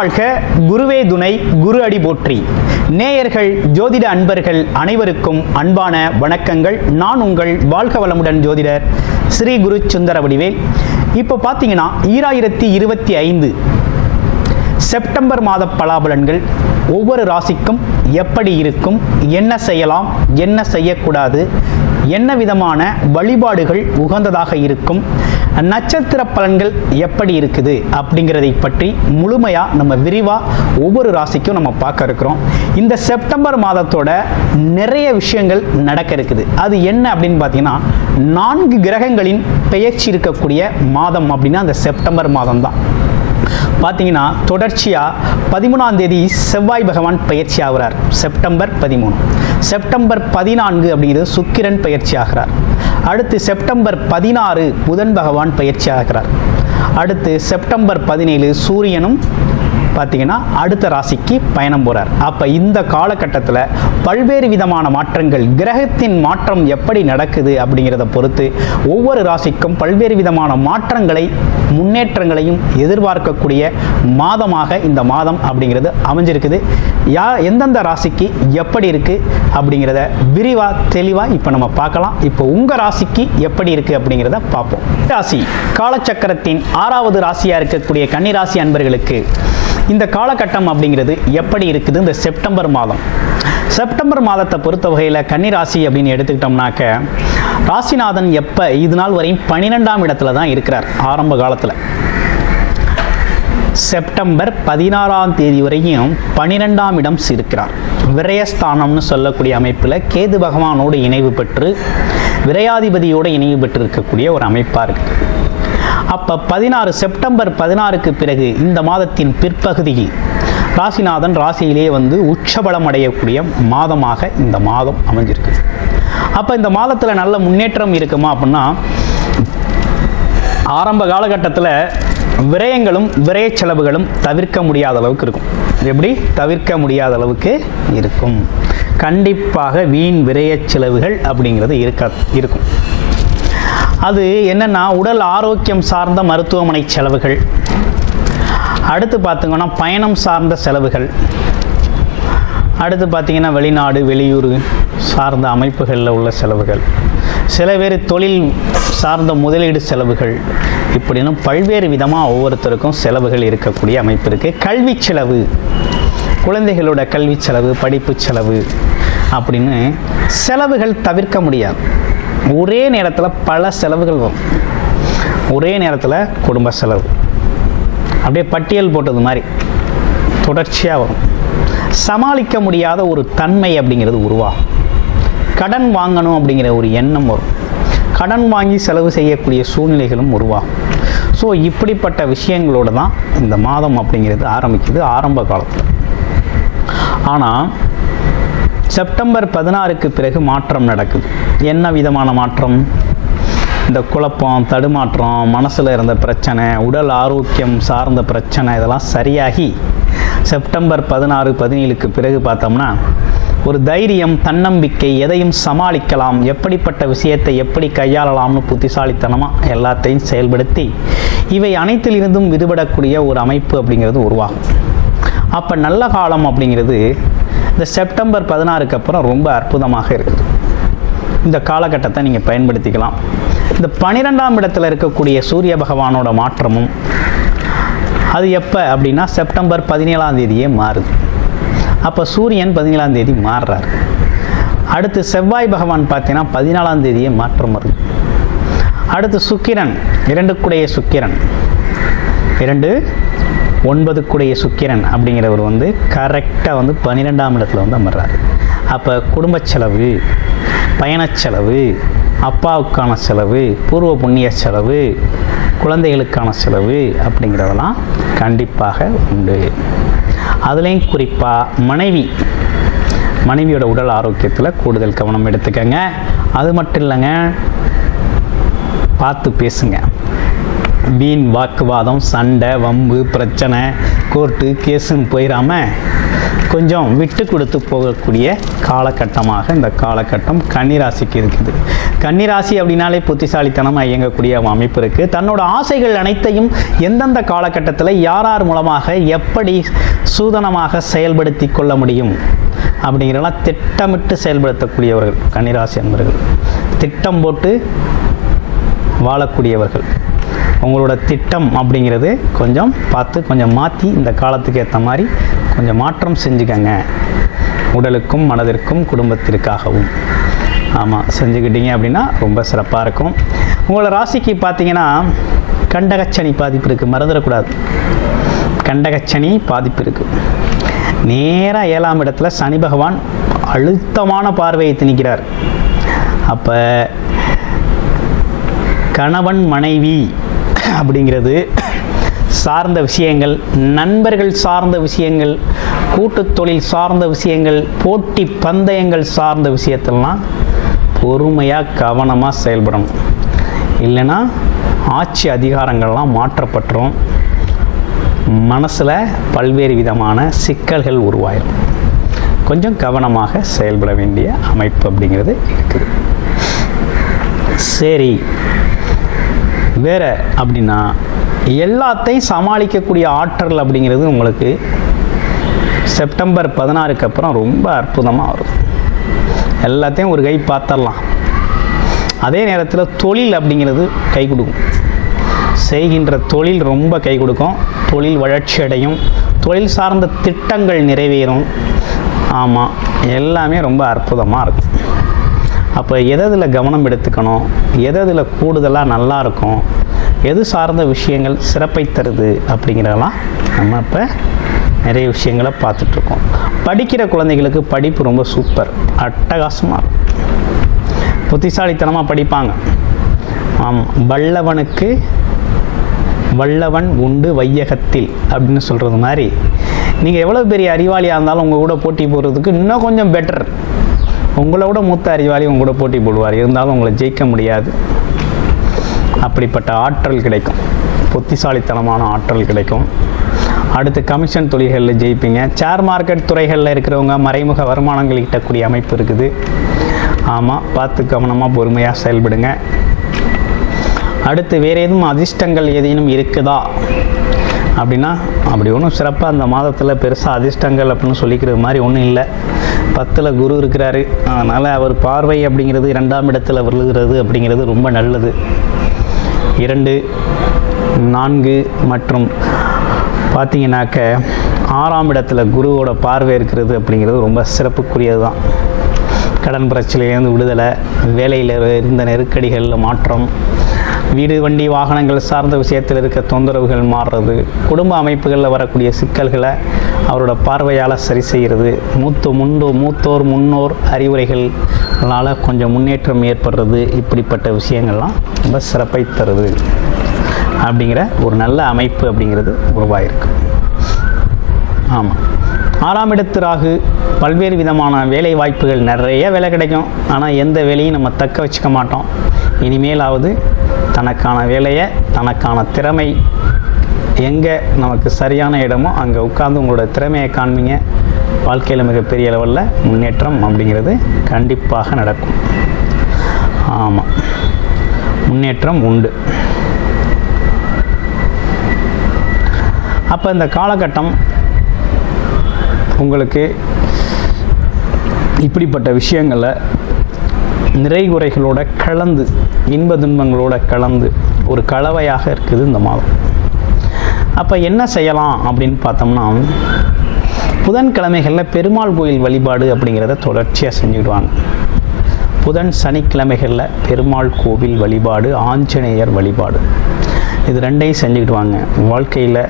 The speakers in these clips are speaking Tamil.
வாழ்க, குருவே துணை, குரு அடி போற்றி. நேயர்கள், ஜோதிட அன்பர்கள் அனைவருக்கும் அன்பான வணக்கங்கள். நான் உங்கள் வாழ்க வளமுடன் ஜோதிடர் ஸ்ரீ குரு சுந்தர வடிவேல். இப்போ பார்த்தீங்கன்னா 2025 செப்டம்பர் மாத பலாபலன்கள் ஒவ்வொரு ராசிக்கும் எப்படி இருக்கும், என்ன செய்யலாம், என்ன செய்யக்கூடாது, என்ன விதமான வழிபாடுகள் உகந்ததாக இருக்கும், நட்சத்திர பலன்கள் எப்படி இருக்குது அப்படிங்கிறதை பற்றி முழுமையாக நம்ம விரிவாக ஒவ்வொரு ராசிக்கும் நம்ம பார்க்க இருக்கிறோம். இந்த செப்டம்பர் மாதத்தோட நிறைய விஷயங்கள் நடக்க இருக்குது. அது என்ன அப்படின்னு பார்த்தீங்கன்னா, 4 கிரகங்களின் பெயர்ச்சி இருக்கக்கூடிய மாதம் அப்படின்னா அந்த செப்டம்பர் மாதம் தான். பார்த்தீங்கன்னா தொடர்ச்சியாக 13ஆம் தேதி செவ்வாய் பகவான் பயிற்சி ஆகிறார், செப்டம்பர் 13. செப்டம்பர் 14 அப்படிங்கிறது சுக்கிரன் பயிற்சி ஆகிறார். அடுத்து செப்டம்பர் 16 புதன் பகவான் பயிற்சி ஆகிறார். அடுத்து செப்டம்பர் 17 சூரியனும் பார்த்தீங்கன்னா அடுத்த ராசிக்கு பயணம் போகிறார். அப்போ இந்த காலகட்டத்தில் பல்வேறு விதமான மாற்றங்கள், கிரகத்தின் மாற்றம் எப்படி நடக்குது அப்படிங்கிறத பொறுத்து ஒவ்வொரு ராசிக்கும் பல்வேறு விதமான மாற்றங்களை, முன்னேற்றங்களையும் எதிர்பார்க்கக்கூடிய மாதமாக இந்த மாதம் அப்படிங்கிறது அமைஞ்சிருக்குது. எந்தெந்த ராசிக்கு எப்படி இருக்குது அப்படிங்கிறத விரிவாக தெளிவாக இப்போ நம்ம பார்க்கலாம். இப்போ உங்கள் ராசிக்கு எப்படி இருக்குது அப்படிங்கிறத பார்ப்போம். ராசி காலச்சக்கரத்தின் 6வது ராசியாக இருக்கக்கூடிய கன்னிராசி அன்பர்களுக்கு இந்த காலகட்டம் அப்படிங்கிறது எப்படி இருக்குது? இந்த செப்டம்பர் மாதம், செப்டம்பர் மாதத்தை பொறுத்த வகையில் கன்னிராசி அப்படின்னு எடுத்துக்கிட்டோம்னாக்க, ராசிநாதன் எப்போ இது நாள் வரையும் 12ஆம் இடத்துல தான் இருக்கிறார். ஆரம்ப காலத்தில் செப்டம்பர் 16ஆம் தேதி வரையும் 12ஆம் இடம் இருக்கிறார். விரயஸ்தானம்னு சொல்லக்கூடிய அமைப்பில் கேது பகவானோடு இணைவு பெற்று விரையாதிபதியோடு இணைவு பெற்று இருக்கக்கூடிய ஒரு அமைப்பாக இருக்குது. அப்போ 16 செப்டம்பர் 16க்கு பிறகு இந்த மாதத்தின் பிற்பகுதியில் ராசிநாதன் ராசியிலே உச்சபலம் அடையக்கூடிய மாதமாக இந்த மாதம் அமைஞ்சிருக்கு. அப்போ இந்த மாதத்தில் நல்ல முன்னேற்றம் இருக்குமா அப்படின்னா, ஆரம்ப காலகட்டத்தில் விரயங்களும் விரய செலவுகளும் தவிர்க்க முடியாத அளவுக்கு இருக்கும். எப்படி தவிர்க்க முடியாத அளவுக்கு இருக்கும்? கண்டிப்பாக வீண் விரய செலவுகள் அப்படிங்கிறது இருக்கும். அது என்னென்னா, உடல் ஆரோக்கியம் சார்ந்த மருத்துவமனை செலவுகள், அடுத்து பார்த்திங்கன்னா பயணம் சார்ந்த செலவுகள், அடுத்து பார்த்திங்கன்னா வெளிநாடு வெளியூர் சார்ந்த அமைப்புகளில் உள்ள செலவுகள், சில பேர் தொழில் சார்ந்த முதலீடு செலவுகள், இப்படின்னு பல்வேறு விதமாக ஒவ்வொருத்தருக்கும் செலவுகள் இருக்கக்கூடிய அமைப்பு இருக்குது. கல்வி செலவு, குழந்தைகளோட கல்வி செலவு, படிப்பு செலவு அப்படின்னு செலவுகள் தவிர்க்க முடியாது. ஒரே நேரத்தில் பல செலவுகள் வரும். ஒரே நேரத்தில் குடும்ப செலவு அப்படியே பட்டியல் போட்டது மாதிரி தொடர்ச்சியாக வரும். சமாளிக்க முடியாத ஒரு தன்மை அப்படிங்கிறது உருவாகும். கடன் வாங்கணும் அப்படிங்கிற ஒரு எண்ணம் வரும். கடன் வாங்கி செலவு செய்யக்கூடிய சூழ்நிலைகளும் உருவாகும். ஸோ இப்படிப்பட்ட விஷயங்களோடு தான் இந்த மாதம் அப்படிங்கிறது ஆரம்பிக்குது ஆரம்ப காலத்தில். ஆனால் செப்டம்பர் 16க்கு பிறகு மாற்றம் நடக்குது. என்ன விதமான மாற்றம்? இந்த குழப்பம், தடுமாற்றம், மனசில் இருந்த பிரச்சனை, உடல் ஆரோக்கியம் சார்ந்த பிரச்சனை இதெல்லாம் சரியாகி செப்டம்பர் 16, 17க்கு பிறகு பார்த்தோம்னா ஒரு தைரியம், தன்னம்பிக்கை, எதையும் சமாளிக்கலாம், எப்படிப்பட்ட விஷயத்தை எப்படி கையாளலாம்னு புத்திசாலித்தனமாக எல்லாத்தையும் செயல்படுத்தி இவை அனைத்திலிருந்தும் விடுபடக்கூடிய ஒரு அமைப்பு அப்படிங்கிறது உருவாகும். அப்போ நல்ல காலம் அப்படிங்கிறது இந்த செப்டம்பர் 16க்கு அப்புறம் ரொம்ப அற்புதமாக இருக்குது. இந்த காலகட்டத்தை நீங்கள் பயன்படுத்திக்கலாம். இந்த 12ஆம் இடத்துல இருக்கக்கூடிய சூரிய பகவானோட மாற்றமும் அது எப்போ அப்படின்னா செப்டம்பர் 17ஆம் தேதியே மாறுது. அப்போ சூரியன் 17ஆம் தேதி மாறுறார். அடுத்து செவ்வாய் பகவான் பார்த்தீங்கன்னா 14ஆம் தேதியே மாற்றம் வருது. அடுத்து சுக்கிரன், 2க்குடைய சுக்கிரன், 2 9க்குடைய சுக்கிரன் அப்படிங்கிறவர் கரெக்டாக 12ஆம் இடத்துல அமர்றார். அப்போ குடும்ப செலவு, பயணச்செலவு, அப்பாவுக்கான செலவு, பூர்வ புண்ணிய செலவு, குழந்தைகளுக்கான செலவு அப்படிங்கிறதெல்லாம் கண்டிப்பாக உண்டு. அதுலேயும் குறிப்பாக மனைவியோட உடல் ஆரோக்கியத்தில் கூடுதல் கவனம் எடுத்துக்கங்க. அது மட்டும் இல்லைங்க, பார்த்து பேசுங்க. வீண் வாக்குவாதம், சண்டை, வம்பு, பிரச்சனை, கோர்ட்டு கேஸுன்னு போயிடாமல் கொஞ்சம் விட்டு கொடுத்து போகக்கூடிய காலகட்டமாக இந்த காலகட்டம் கன்னிராசிக்கு இருக்குது. கன்னிராசி அப்படின்னாலே புத்திசாலித்தனமாக இயங்கக்கூடிய அமைப்பு இருக்குது. தன்னோட ஆசைகள் அனைத்தையும் எந்தெந்த காலகட்டத்தில் யார் யார் மூலமாக எப்படி சூதனமாக செயல்படுத்தி கொள்ள முடியும் அப்படிங்கிறதெல்லாம் திட்டமிட்டு செயல்படுத்தக்கூடியவர்கள் கன்னிராசி என்பவர்கள். திட்டம் போட்டு வாழக்கூடியவர்கள். உங்களோட திட்டம் அப்படிங்கிறது கொஞ்சம் பார்த்து கொஞ்சம் மாற்றி இந்த காலத்துக்கு ஏற்ற மாதிரி கொஞ்சம் மாற்றம் செஞ்சுக்கங்க. உடலுக்கும் மனதிற்கும் குடும்பத்திற்காகவும் ஆமாம் செஞ்சுக்கிட்டீங்க அப்படின்னா ரொம்ப சிறப்பாக இருக்கும். உங்களோட ராசிக்கு பார்த்தீங்கன்னா கண்டகச்சனி பாதிப்பு இருக்குது, மறந்துடக்கூடாது. கண்டகச்சனி பாதிப்பு இருக்குது. நேராக 7ஆம் இடத்துல சனி பகவான் அழுத்தமான பார்வையை திணிக்கிறார். அப்போ கணவன் மனைவி அப்படிங்கிறது சார்ந்த விஷயங்கள், நண்பர்கள் சார்ந்த விஷயங்கள், கூட்டு தொழில் சார்ந்த விஷயங்கள், போட்டி பந்தயங்கள் சார்ந்த விஷயத்திலாம் பொறுமையாக கவனமாக செயல்படணும். இல்லைன்னா ஆட்சி அதிகாரங்கள்லாம் மாற்றப்பட்டுரும். மனசில் பல்வேறு விதமான சிக்கல்கள் உருவாயிடும். கொஞ்சம் கவனமாக செயல்பட வேண்டிய அமைப்பு அப்படிங்கிறது இருக்குது. சரி, வேற அப்படின்னா எல்லாத்தையும் சமாளிக்கக்கூடிய ஆற்றல் அப்படிங்கிறது உங்களுக்கு செப்டம்பர் 16க்கு அப்புறம் ரொம்ப அற்புதமாக வரும். எல்லாத்தையும் ஒரு கை பார்த்துடலாம். அதே நேரத்தில் தொழில் அப்படிங்கிறது கை கொடுக்கும். செய்கின்ற தொழில் ரொம்ப கை கொடுக்கும். தொழில் வளர்ச்சி அடையும். தொழில் சார்ந்த திட்டங்கள் நிறைவேறும். ஆமாம், எல்லாமே ரொம்ப அற்புதமாக இருக்கும். அப்போ எதில் கவனம் எடுத்துக்கணும், எதில் கூடுதலாக நல்லா இருக்கும், எது சார்ந்த விஷயங்கள் சிறப்பை தருது அப்படிங்கிறதெல்லாம் நம்ம இப்போ நிறைய விஷயங்களை பார்த்துட்ருக்கோம். படிக்கிற குழந்தைகளுக்கு படிப்பு ரொம்ப சூப்பர், அட்டகாசமாக இருக்கும். புத்திசாலித்தனமாக படிப்பாங்க. ஆமாம், வல்லவனுக்கு வல்லவன் உண்டு வையகத்தில் அப்படின்னு சொல்கிறது மாதிரி நீங்கள் எவ்வளோ பெரிய அறிவாளியாக இருந்தாலும் உங்கள் கூட போட்டி போடுறதுக்கு இன்னும் கொஞ்சம் பெட்டர். உங்களை விட மூத்த அறிவாளி உங்க கூட போட்டி போடுவார், இருந்தாலும் உங்களை ஜெயிக்க முடியாது. அப்படிப்பட்ட ஆற்றல் கிடைக்கும், புத்திசாலித்தனமான ஆற்றல் கிடைக்கும். அடுத்து கமிஷன் தொழில்களில் ஜெயிப்பீங்க. ஷேர் மார்க்கெட் துறைகளில் இருக்கிறவங்க மறைமுக வருமானங்கள் ஈட்டக்கூடிய அமைப்பு இருக்குது. ஆமாம், பார்த்து கவனமாக பொறுமையாக செயல்படுங்க. அடுத்து வேறு எதுவும் அதிர்ஷ்டங்கள் ஏதேனும் இருக்குதா அப்படின்னா அப்படி ஒன்றும் சிறப்பாக அந்த மாதத்தில் பெருசாக அதிர்ஷ்டங்கள் அப்படின்னு சொல்லிக்கிறது மாதிரி ஒன்றும் இல்லை. 10ல் குரு இருக்கிறாரு. அதனால் அவர் பார்வை அப்படிங்கிறது 2ஆம் இடத்துல விழுகிறது அப்படிங்கிறது ரொம்ப நல்லது. 2, 4 மற்றும் பார்த்தீங்கன்னாக்க 6ஆம் இடத்துல குருவோட பார்வை இருக்கிறது அப்படிங்கிறது ரொம்ப சிறப்புக்குரியது தான். கடன் பிரச்சனையிலேருந்து விடுதலை, வேலையில் இருந்த நெருக்கடிகளில் மாற்றம், வீடு வண்டி வாகனங்கள் சார்ந்த விஷயத்தில் இருக்க தொந்தரவுகள் மாறுறது, குடும்ப அமைப்புகளில் வரக்கூடிய சிக்கல்களை அவரோட பார்வையால் சரி செய்கிறது, மூத்தோர் முன்னோர் அறிவுரைகளால் கொஞ்சம் முன்னேற்றம் ஏற்படுறது, இப்படிப்பட்ட விஷயங்கள்லாம் ரொம்ப சிறப்பை தருது அப்படிங்கிற ஒரு நல்ல அமைப்பு அப்படிங்கிறது உருவாயிருக்கு. ஆமாம், 6ஆம் இடத்து ராகு பல்வேறு விதமான வேலை வாய்ப்புகள், நிறைய வேலை கிடைக்கும். ஆனால் எந்த வேலையும் நம்ம தக்க வச்சுக்க மாட்டோம். இனிமேலாவது தனக்கான வேலையை, தனக்கான திறமை எங்கே நமக்கு சரியான இடமோ அங்கே உட்கார்ந்து உங்களோட திறமையை காண்பீங்க. வாழ்க்கையில் மிகப்பெரிய லெவலில் முன்னேற்றம் அப்படிங்கிறது கண்டிப்பாக நடக்கும். ஆமாம், முன்னேற்றம் உண்டு. அப்போ இந்த காலகட்டம் உங்களுக்கு இப்படிப்பட்ட விஷயங்களை நிறைகுறைகளோட கலந்து, இன்ப துன்பங்களோட கலந்து ஒரு கலவையாக இருக்குது இந்த மாதம். அப்போ என்ன செய்யலாம் அப்படின்னு பார்த்தோம்னா, புதன்கிழமைகளில் பெருமாள் கோயில் வழிபாடு அப்படிங்கிறத தொடர்ச்சியாக செஞ்சுக்கிடுவாங்க. புதன் சனிக்கிழமைகளில் பெருமாள் கோவில் வழிபாடு, ஆஞ்சநேயர் வழிபாடு, இது ரெண்டையும் செஞ்சுக்கிடுவாங்க. வாழ்க்கையில்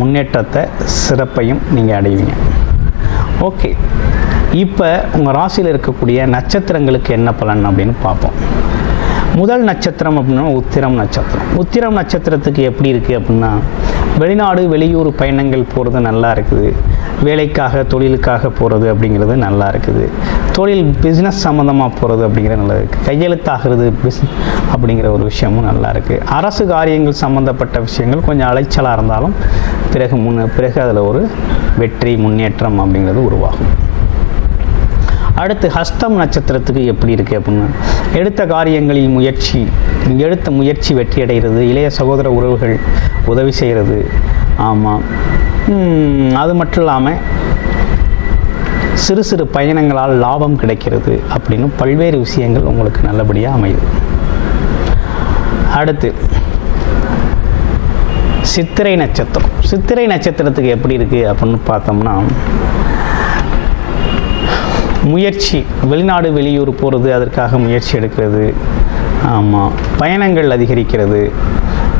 முன்னேற்றத்தை சிறப்பையும் நீங்கள் அடைவீங்க. ஓகே, இப்போ உங்கள் ராசியில் இருக்கக்கூடிய நட்சத்திரங்களுக்கு என்ன பலன் அப்படின்னு பார்ப்போம். முதல் நட்சத்திரம் அப்படின்னா உத்திரம் நட்சத்திரம். உத்திரம் நட்சத்திரத்துக்கு எப்படி இருக்குது அப்படின்னா, வெளிநாடு வெளியூர் பயணங்கள் போகிறது நல்லா இருக்குது, வேலைக்காக தொழிலுக்காக போகிறது அப்படிங்கிறது நல்லா இருக்குது, தொழில் பிஸ்னஸ் சம்மந்தமாக போகிறது அப்படிங்கிறது நல்லா இருக்குது, கையெழுத்தாகிறது அப்படிங்கிற ஒரு விஷயமும் நல்லா இருக்குது. அரசு காரியங்கள் சம்மந்தப்பட்ட விஷயங்கள் கொஞ்சம் அலைச்சலாக இருந்தாலும் பிறகு அதில் ஒரு வெற்றி முன்னேற்றம் அப்படிங்கிறது உருவாகும். அடுத்து ஹஸ்தம் நட்சத்திரத்துக்கு எப்படி இருக்குது அப்படின்னா, எடுத்த காரியங்களில் எடுத்த முயற்சி வெற்றி அடைகிறது, இளைய சகோதர உறவுகள் உதவி செய்கிறது. ஆமாம், அது மட்டும் இல்லாமல் சிறு சிறு பயணங்களால் லாபம் கிடைக்கிறது அப்படின்னு பல்வேறு விஷயங்கள் உங்களுக்கு நல்லபடியாக அமையுது. அடுத்து சித்திரை நட்சத்திரம். சித்திரை நட்சத்திரத்துக்கு எப்படி இருக்குது அப்படின்னு பார்த்தோம்னா, முயற்சி, வெளிநாடு வெளியூர் போகிறது, அதற்காக முயற்சி எடுக்கிறது. ஆமாம், பயணங்கள் அதிகரிக்கிறது,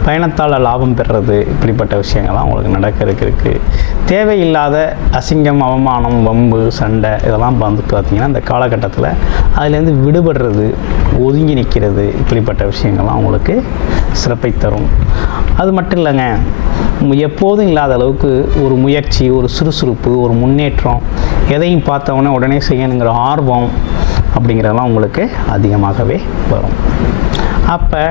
பயணத்தால் லாபம் பெறுறது, இப்படிப்பட்ட விஷயங்கள்லாம் உங்களுக்கு நடக்கிறதுக்கு இருக்குது. தேவையில்லாத அசிங்கம், அவமானம், வம்பு, சண்டை இதெல்லாம் வந்து பார்த்திங்கன்னா இந்த காலகட்டத்தில் அதுலேருந்து விடுபடுறது, ஒதுங்கி நிற்கிறது, இப்படிப்பட்ட விஷயங்கள்லாம் உங்களுக்கு சிறப்பை தரும். அது மட்டும் இல்லைங்க, எப்போதும் இல்லாத அளவுக்கு ஒரு முயற்சி, ஒரு சுறுசுறுப்பு, ஒரு முன்னேற்றம், எதையும் பார்த்தவொடனே உடனே செய்யணுங்கிற ஆர்வம் அப்படிங்கிறதெல்லாம் உங்களுக்கு அதிகமாகவே வரும். அப்போ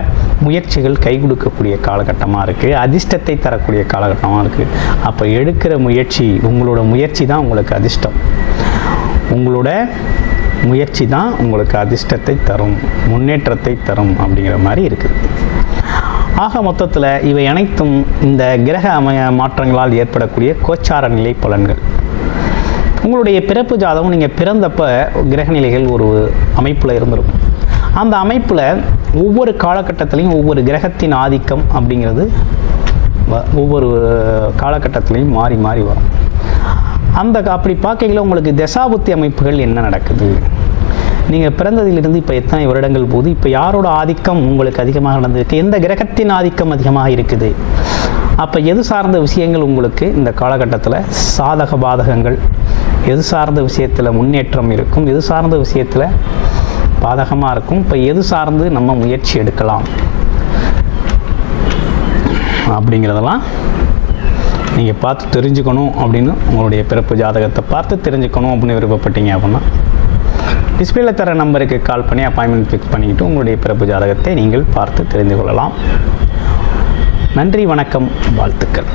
முயற்சிகள் கை கொடுக்கக்கூடிய காலகட்டமாக இருக்குது, அதிர்ஷ்டத்தை தரக்கூடிய காலகட்டமாக இருக்குது. அப்போ எடுக்கிற முயற்சி, உங்களோட முயற்சி தான் உங்களுக்கு அதிர்ஷ்டம், உங்களோட முயற்சி தான் உங்களுக்கு அதிர்ஷ்டத்தை தரும், முன்னேற்றத்தை தரும் அப்படிங்கிற மாதிரி இருக்குது. ஆக மொத்தத்தில் இவை அனைத்தும் இந்த கிரக மாற்றங்களால் ஏற்படக்கூடிய கோச்சார நிலை பலன்கள். உங்களுடைய பிறப்பு ஜாதகம் நீங்கள் பிறந்தப்போ கிரகநிலைகள் ஒரு அமைப்பில் இருந்திருக்கும். அந்த அமைப்பில் ஒவ்வொரு காலகட்டத்திலையும் ஒவ்வொரு கிரகத்தின் ஆதிக்கம் அப்படிங்கிறது ஒவ்வொரு காலகட்டத்திலையும் மாறி மாறி வரும். அப்படி பார்க்கையில் உங்களுக்கு தசாபுத்தி அமைப்புகள் என்ன நடக்குது, நீங்கள் பிறந்ததிலிருந்து இப்போ எத்தனை வருடங்கள் போது இப்போ யாரோட ஆதிக்கம் உங்களுக்கு அதிகமாக நடந்திருக்கு, எந்த கிரகத்தின் ஆதிக்கம் அதிகமாக இருக்குது, அப்போ எது சார்ந்த விஷயங்கள் உங்களுக்கு இந்த காலகட்டத்தில் சாதக பாதகங்கள், எது சார்ந்த விஷயத்தில் முன்னேற்றம் இருக்கும், எது சார்ந்த விஷயத்தில் பாதகமாக இருக்கும், இப்போ எது சார்ந்து நம்ம முயற்சி எடுக்கலாம் அப்படிங்கிறதெல்லாம் நீங்கள் பார்த்து தெரிஞ்சுக்கணும். அப்படின்னு உங்களுடைய பிறப்பு ஜாதகத்தை பார்த்து தெரிஞ்சுக்கணும் அப்படின்னு விருப்பப்பட்டீங்க அப்படின்னா டிஸ்பிளேல தர நம்பருக்கு கால் பண்ணி அப்பாயின்மெண்ட் ஃபிக்ஸ் பண்ணிக்கிட்டு உங்களுடைய பிறப்பு ஜாதகத்தை நீங்கள் பார்த்து தெரிந்து கொள்ளலாம். நன்றி, வணக்கம், வாழ்த்துக்கள்.